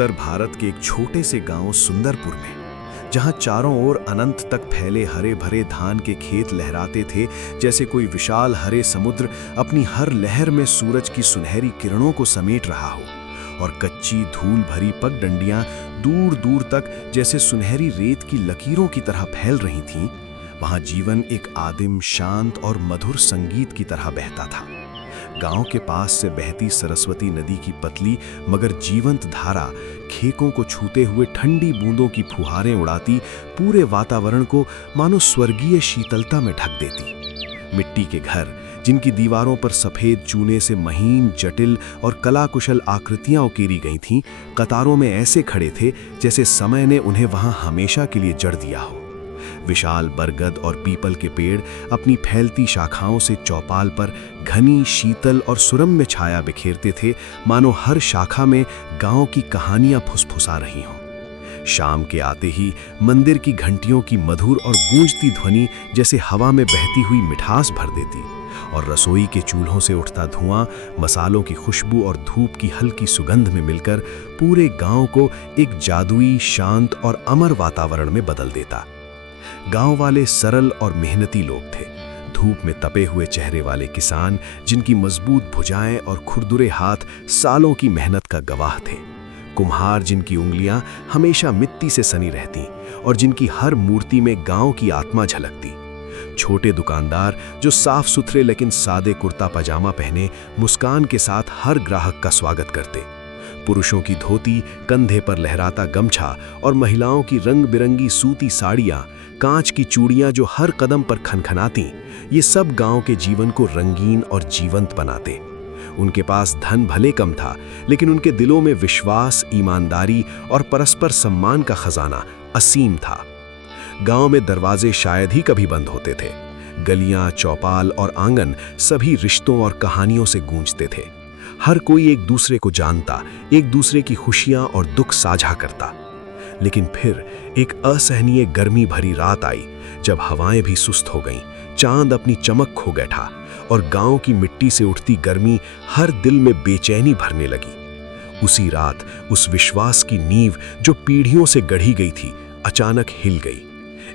उत्तर भारत के एक छोटे से गांव सुंदरपुर में, जहां चारों ओर अनंत तक फैले हरे भरे धान के खेत लहराते थे, जैसे कोई विशाल हरे समुद्र अपनी हर लहर में सूरज की सुनहरी किरणों को समेट रहा हो, और कच्ची धूल भरी पगडंडियां दूर दूर तक जैसे सुनहरी रेत की लकीरों की तरह फैल रही थीं। वहां जीवन एक आदिम, शांत और मधुर संगीत की तरह बहता था। गांव के पास से बहती सरस्वती नदी की पतली मगर जीवंत धारा खेतों को छूते हुए ठंडी बूंदों की फुहारें उड़ाती पूरे वातावरण को मानो स्वर्गीय शीतलता में ढक देती। मिट्टी के घर, जिनकी दीवारों पर सफेद चूने से महीन, जटिल और कलाकुशल आकृतियां उकेरी गई थीं, कतारों में ऐसे खड़े थे जैसे समय ने उन्हें वहां हमेशा के लिए जड़ दिया हो। विशाल बरगद और पीपल के पेड़ अपनी फैलती शाखाओं से चौपाल पर घनी, शीतल और सुरम्य छाया बिखेरते थे, मानो हर शाखा में गांव की कहानियां फुसफुसा रही हों। शाम के आते ही मंदिर की घंटियों की मधुर और गूंजती ध्वनि जैसे हवा में बहती हुई मिठास भर देती, और रसोई के चूल्हों से उठता धुआं, मसालों की खुशबू और धूप की हल्की सुगंध में मिलकर पूरे गांव को एक जादुई, शांत और अमर वातावरण में बदल देता। गांव वाले सरल और मेहनती लोग थे। धूप में तपे हुए चेहरे वाले किसान, जिनकी मजबूत भुजाएं और खुरदुरे हाथ सालों की मेहनत का गवाह थे। कुम्हार, जिनकी उंगलियां हमेशा मिट्टी से सनी रहती और जिनकी हर मूर्ति में गांव की आत्मा झलकती। छोटे दुकानदार, जो साफ सुथरे लेकिन सादे कुर्ता पजामा पहने मुस्कान के साथ हर ग्राहक का स्वागत करते। पुरुषों की धोती, कंधे पर लहराता गमछा और महिलाओं की रंग बिरंगी सूती साड़ियां, कांच की चूड़ियां जो हर कदम पर खनखनाती, ये सब गांव के जीवन को रंगीन और जीवंत बनाते। उनके पास धन भले कम था, लेकिन उनके दिलों में विश्वास, ईमानदारी और परस्पर सम्मान का खजाना असीम था। गांव में दरवाजे शायद ही कभी बंद होते थे। गलियां, चौपाल और आंगन सभी रिश्तों और कहानियों से गूंजते थे। हर कोई एक दूसरे को जानता, एक दूसरे की खुशियां और दुख साझा करता। लेकिन फिर एक असहनीय गर्मी भरी रात आई, जब हवाएं भी सुस्त हो गईं, चांद अपनी चमक खो बैठा और गांव की मिट्टी से उठती गर्मी हर दिल में बेचैनी भरने लगी। उसी रात उस विश्वास की नींव जो पीढ़ियों से गढ़ी गई थी, अचानक हिल गई।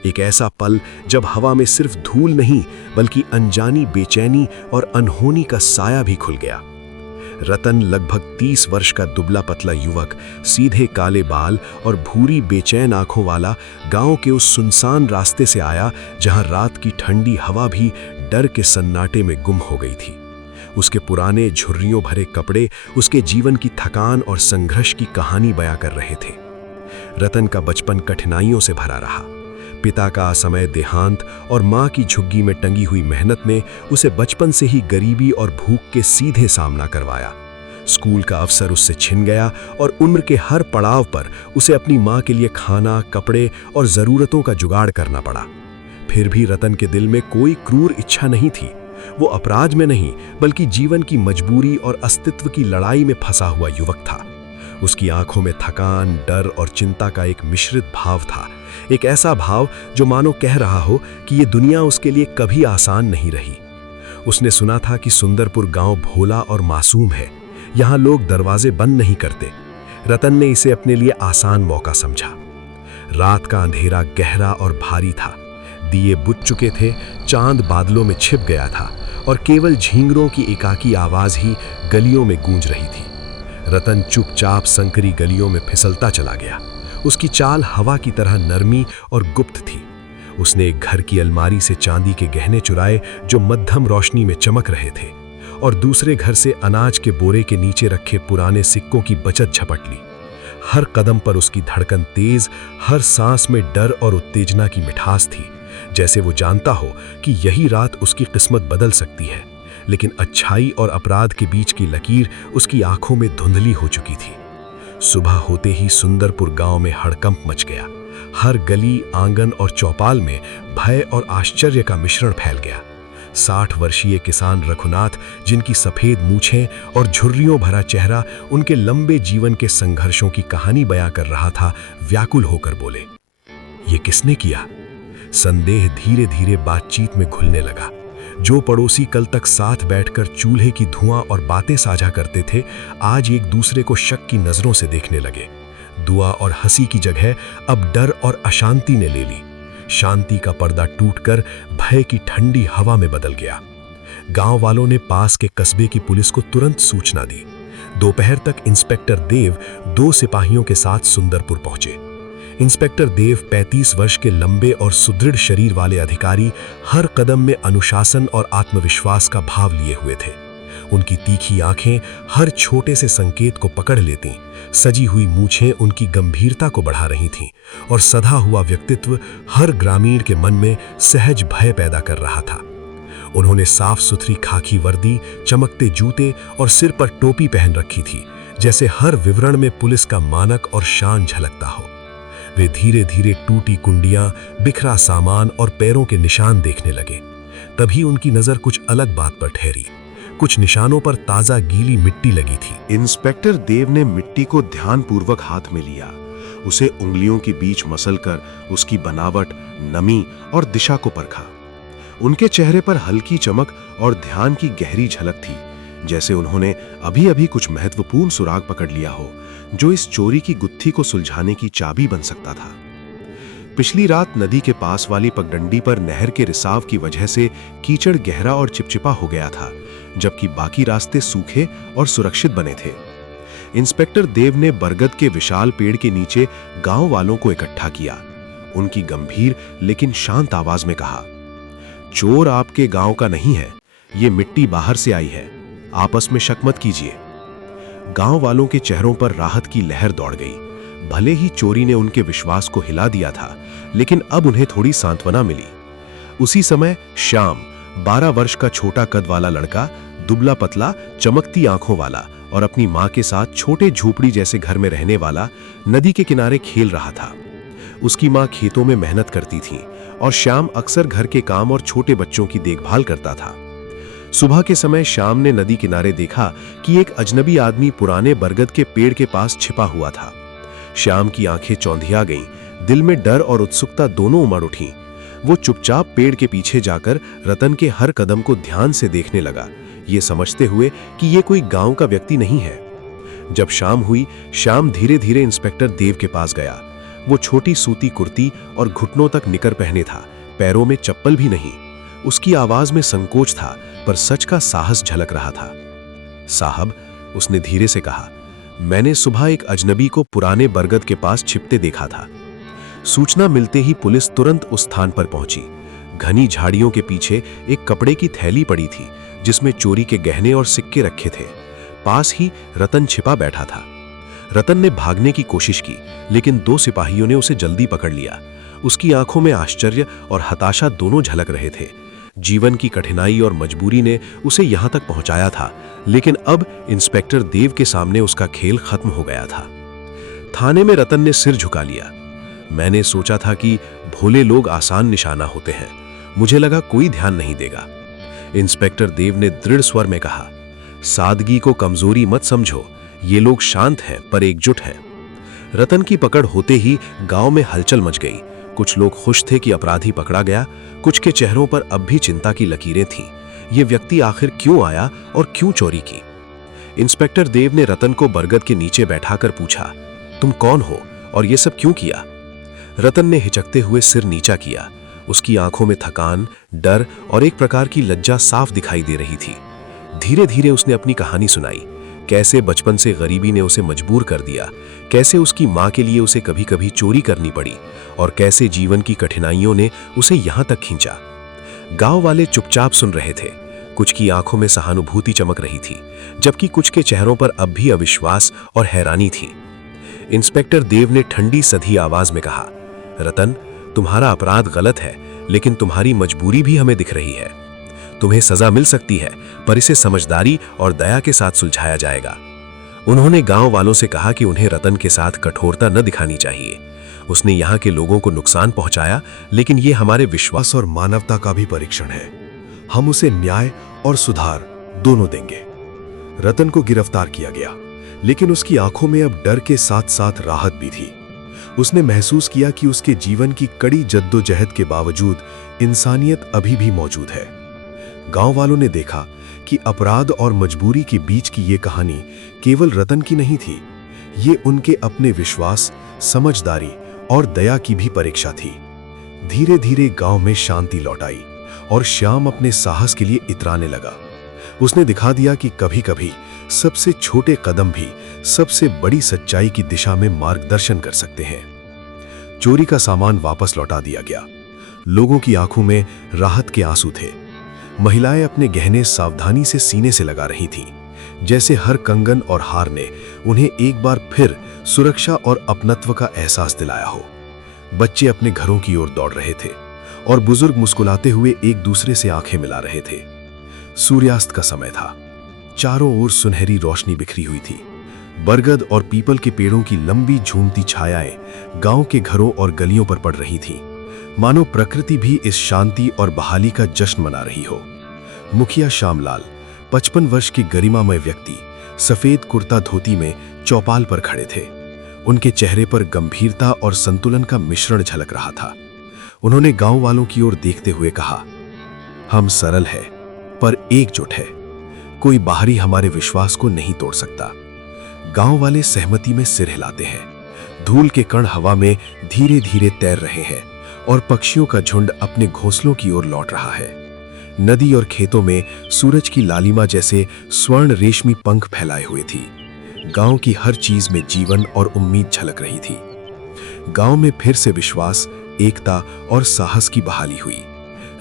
एक ऐसा पल जब हवा में सिर्फ धूल नहीं, बल्कि अनजानी बेचैनी और अनहोनी का साया भी खुल गया। रतन, लगभग 30 वर्ष का दुबला पतला युवक, सीधे काले बाल और भूरी बेचैन आंखों वाला, गांव के उस सुनसान रास्ते से आया जहां रात की ठंडी हवा भी डर के सन्नाटे में गुम हो गई थी। उसके पुराने झुर्रियों भरे कपड़े उसके जीवन की थकान और संघर्ष की कहानी बयां कर रहे थे। रतन का बचपन कठिनाइयों से भरा रहा। पिता का असमय देहांत और मां की झुग्गी में टंगी हुई मेहनत ने उसे बचपन से ही गरीबी और भूख के सीधे सामना करवाया। स्कूल का अवसर उससे छिन गया और उम्र के हर पड़ाव पर उसे अपनी मां के लिए खाना, कपड़े और ज़रूरतों का जुगाड़ करना पड़ा। फिर भी रतन के दिल में कोई क्रूर इच्छा नहीं थी। वो अपराध में नहीं, बल्कि जीवन की मजबूरी और अस्तित्व की लड़ाई में फंसा हुआ युवक था। उसकी आंखों में थकान, डर और चिंता का एक मिश्रित भाव था। एक ऐसा भाव जो मानो कह रहा हो कि ये दुनिया उसके लिए कभी आसान नहीं रही। उसने सुना था कि सुंदरपुर गांव भोला और मासूम है। यहाँ लोग दरवाजे बंद नहीं करते। रतन ने इसे अपने लिए आसान मौका समझा। रात का अंधेरा गहरा और भारी था। दिए बुझ चुके थे, चांद बादलों में छिप गया था और केवल झींगरों की एकाकी आवाज ही गलियों में गूंज रही थी। रतन चुपचाप संकरी गलियों में फिसलता चला गया। उसकी चाल हवा की तरह नरमी और गुप्त थी। उसने एक घर की अलमारी से चांदी के गहने चुराए जो मध्यम रोशनी में चमक रहे थे, और दूसरे घर से अनाज के बोरे के नीचे रखे पुराने सिक्कों की बचत झपट ली। हर कदम पर उसकी धड़कन तेज, हर सांस में डर और उत्तेजना की मिठास थी, जैसे वो जानता हो कि यही रात उसकी किस्मत बदल सकती है। लेकिन अच्छाई और अपराध के बीच की लकीर उसकी आंखों में धुंधली हो चुकी थी। सुबह होते ही सुंदरपुर गांव में हड़कंप मच गया। हर गली, आंगन और चौपाल में भय और आश्चर्य का मिश्रण फैल गया। 60 वर्षीय किसान रघुनाथ, जिनकी सफेद मूछें और झुर्रियों भरा चेहरा उनके लंबे जीवन के संघर्षों की कहानी बयां कर रहा था, व्याकुल होकर बोले, ये किसने किया? संदेह धीरे धीरे बातचीत में घुलने लगा। जो पड़ोसी कल तक साथ बैठकर चूल्हे की धुआं और बातें साझा करते थे, आज एक दूसरे को शक की नजरों से देखने लगे। दुआ और हंसी की जगह अब डर और अशांति ने ले ली। शांति का पर्दा टूटकर भय की ठंडी हवा में बदल गया। गांव वालों ने पास के कस्बे की पुलिस को तुरंत सूचना दी। दोपहर तक इंस्पेक्टर देव 2 सिपाहियों के साथ सुंदरपुर पहुंचे। इंस्पेक्टर देव 35 वर्ष के लंबे और सुदृढ़ शरीर वाले अधिकारी हर कदम में अनुशासन और आत्मविश्वास का भाव लिए हुए थे। उनकी तीखी आंखें हर छोटे से संकेत को पकड़ लेतीं, सजी हुई मूछें उनकी गंभीरता को बढ़ा रही थीं और सधा हुआ व्यक्तित्व हर ग्रामीण के मन में सहज भय पैदा कर रहा था। उन्होंने साफ सुथरी खाकी वर्दी, चमकते जूते और सिर पर टोपी पहन रखी थी, जैसे हर विवरण में पुलिस का मानक और शान झलकता हो। वे धीरे धीरे टूटी कुंडियां, बिखरा सामान और पैरों के निशान देखने लगे। तभी उनकी नजर कुछ अलग बात पर ठहरी। कुछ निशानों पर ताजा गीली मिट्टी लगी थी। इंस्पेक्टर देव ने मिट्टी को ध्यानपूर्वक हाथ में लिया, उसे उंगलियों के बीच मसलकर उसकी बनावट, नमी और दिशा को परखा। उनके चेहरे पर हल्की चमक और ध्यान की गहरी झलक थी, जैसे उन्होंने अभी-अभी कुछ महत्वपूर्ण सुराग पकड़ लिया हो, जो इस चोरी की गुत्थी को सुलझाने की चाबी बन सकता था। पिछली रात नदी के पास वाली पगडंडी पर नहर के रिसाव की वजह से कीचड़ गहरा और चिपचिपा हो गया था, जबकि बाकी रास्ते सूखे और सुरक्षित बने थे। इंस्पेक्टर देव ने बरगद के विशाल पेड़ के नीचे गांव वालों को इकट्ठा किया। उनकी गंभीर लेकिन शांत आवाज में कहा, चोर आपके गांव का नहीं है, ये मिट्टी बाहर से आई है, आपस में शक मत कीजिए। गांव वालों के चेहरों पर राहत की लहर दौड़ गई। भले ही चोरी ने उनके विश्वास को हिला दिया था, लेकिन अब उन्हें थोड़ी सांत्वना मिली। उसी समय श्याम, 12 वर्ष का छोटा कद वाला लड़का, दुबला पतला, चमकती आंखों वाला और अपनी मां के साथ छोटे झोपड़ी जैसे घर में रहने वाला, नदी के किनारे खेल रहा था। उसकी मां खेतों में मेहनत करती थी और श्याम अक्सर घर के काम और छोटे बच्चों की देखभाल करता था। सुबह के समय श्याम ने नदी किनारे देखा कि एक अजनबी आदमी पुराने बरगद के पेड़ के पास छिपा हुआ था। श्याम की आंखें चौंधिया गईं, दिल में डर और उत्सुकता दोनों उमड़ उठीं। वो चुपचाप पेड़ के पीछे जाकर रतन के हर कदम को ध्यान से देखने लगा, ये समझते हुए कि ये कोई गांव का व्यक्ति नहीं है। जब शाम हुई, श्याम धीरे धीरे इंस्पेक्टर देव के पास गया। वो छोटी सूती कुर्ती और घुटनों तक निकर पहने था, पैरों में चप्पल भी नहीं। उसकी आवाज में संकोच था, पर सच का साहस झलक रहा था। साहब, उसने धीरे से कहा, मैंने सुबह एक अजनबी को पुराने बरगद के पास छिपते देखा था। सूचना मिलते ही पुलिस तुरंत उस स्थान पर पहुंची। घनी झाड़ियों के पीछे एक कपड़े की थैली पड़ी थी, जिसमें चोरी के गहने और सिक्के रखे थे। पास ही रतन छिपा बैठा था। रतन ने भागने की कोशिश की, लेकिन 2 सिपाहियों ने उसे जल्दी पकड़ लिया। उसकी आंखों में आश्चर्य और हताशा दोनों झलक रहे थे। जीवन की कठिनाई और मजबूरी ने उसे यहां तक पहुंचाया था, लेकिन अब इंस्पेक्टर देव के सामने उसका खेल खत्म हो गया था। थाने में रतन ने सिर झुका लिया। मैंने सोचा था कि भोले लोग आसान निशाना होते हैं, मुझे लगा कोई ध्यान नहीं देगा। इंस्पेक्टर देव ने दृढ़ स्वर में कहा, सादगी को कमजोरी मत समझो, ये लोग शांत हैं पर एकजुट हैं। रतन की पकड़ होते ही गांव में हलचल मच गई। कुछ लोग खुश थे कि अपराधी पकड़ा गया, कुछ के चेहरों पर अब भी चिंता की लकीरें थीं। ये व्यक्ति आखिर क्यों आया और क्यों चोरी की? इंस्पेक्टर देव ने रतन को बरगद के नीचे बैठाकर पूछा, तुम कौन हो और ये सब क्यों किया? रतन ने हिचकते हुए सिर नीचा किया। उसकी आंखों में थकान, डर और एक प्रकार की लज्जा साफ दिखाई दे रही थी। धीरे धीरे उसने अपनी कहानी सुनाई, कैसे बचपन से गरीबी ने उसे मजबूर कर दिया, कैसे उसकी मां के लिए उसे कभी कभी चोरी करनी पड़ी और कैसे जीवन की कठिनाइयों ने उसे यहां तक खींचा। गांव वाले चुपचाप सुन रहे थे। कुछ की आंखों में सहानुभूति चमक रही थी, जबकि कुछ के चेहरों पर अब भी अविश्वास और हैरानी थी। इंस्पेक्टर देव ने ठंडी सधी आवाज में कहा, रतन, तुम्हारा अपराध गलत है, लेकिन तुम्हारी मजबूरी भी हमें दिख रही है। तुम्हें सजा मिल सकती है, पर इसे समझदारी और दया के साथ सुलझाया जाएगा। उन्होंने गांव वालों से कहा कि उन्हें रतन के साथ कठोरता न दिखानी चाहिए। उसने यहाँ के लोगों को नुकसान पहुंचाया, लेकिन ये हमारे विश्वास और मानवता का भी परीक्षण है। हम उसे न्याय और सुधार दोनों देंगे। रतन को गिरफ्तार किया गया, लेकिन उसकी आंखों में अब डर के साथ साथ राहत भी थी। उसने महसूस किया कि उसके जीवन की कड़ी जद्दोजहद के बावजूद इंसानियत अभी भी मौजूद है। गांव वालों ने देखा कि अपराध और मजबूरी के बीच की ये कहानी केवल रतन की नहीं थी, ये उनके अपने विश्वास, समझदारी और दया की भी परीक्षा थी। धीरे धीरे गांव में शांति लौट आई और श्याम अपने साहस के लिए इतराने लगा। उसने दिखा दिया कि कभी-कभी सबसे छोटे कदम भी सबसे बड़ी सच्चाई की दिशा में मार्गदर्शन कर सकते हैं। चोरी का सामान वापस लौटा दिया गया। लोगों की आंखों में राहत के आंसू थे। महिलाएं अपने गहने सावधानी से सीने से लगा रही थीं, जैसे हर कंगन और हार ने उन्हें एक बार फिर सुरक्षा और अपनत्व का एहसास दिलाया हो। बच्चे अपने घरों की ओर दौड़ रहे थे और बुजुर्ग मुस्कुराते हुए एक दूसरे से आंखें मिला रहे थे। सूर्यास्त का समय था। चारों ओर सुनहरी रोशनी बिखरी हुई थी। बरगद और पीपल के पेड़ों की लंबी झूमती छायाएं गांव के घरों और गलियों पर पड़ रही थीं, मानो प्रकृति भी इस शांति और बहाली का जश्न मना रही हो। मुखिया श्यामलाल, 55 वर्ष के गरिमामय व्यक्ति, सफेद कुर्ता धोती में चौपाल पर खड़े थे। उनके चेहरे पर गंभीरता और संतुलन का मिश्रण झलक रहा था। उन्होंने गांव वालों की ओर देखते हुए कहा, हम सरल हैं, पर एकजुट है। कोई बाहरी हमारे विश्वास को नहीं तोड़ सकता। गांव वाले सहमति में सिर हिलाते हैं। धूल के कण हवा में धीरे धीरे तैर रहे हैं और पक्षियों का झुंड अपने घोंसलों की ओर लौट रहा है। नदी और खेतों में सूरज की लालिमा जैसे स्वर्ण रेशमी पंख फैलाए हुए थी। गांव की हर चीज में जीवन और उम्मीद झलक रही थी। गांव में फिर से विश्वास, एकता और साहस की बहाली हुई।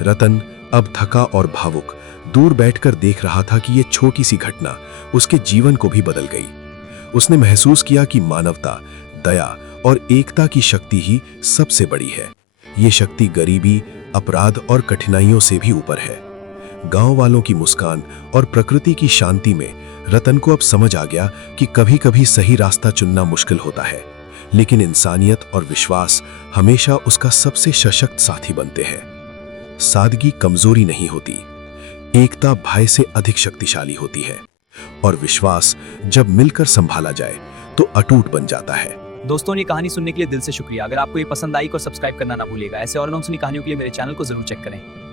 रतन, अब थका और भावुक, दूर बैठकर देख रहा था कि यह छोटी सी घटना उसके जीवन को भी बदल गई। उसने महसूस किया कि मानवता, दया और एकता की शक्ति ही सबसे बड़ी है। ये शक्ति गरीबी, अपराध और कठिनाइयों से भी ऊपर है। गांव वालों की मुस्कान और प्रकृति की शांति में रतन को अब समझ आ गया कि कभी-कभी सही रास्ता चुनना मुश्किल होता है, लेकिन इंसानियत और विश्वास हमेशा उसका सबसे सशक्त साथी बनते हैं। सादगी कमजोरी नहीं होती, एकता भय से अधिक शक्तिशाली होती है, और विश्वास जब मिलकर संभाला जाए तो अटूट बन जाता है। दोस्तों, ये कहानी सुनने के लिए दिल से शुक्रिया। अगर आपको ये पसंद आई तो सब्सक्राइब करना ना भूलिएगा। ऐसे और अनसुनी कहानियों के लिए मेरे चैनल को जरूर चेक करें।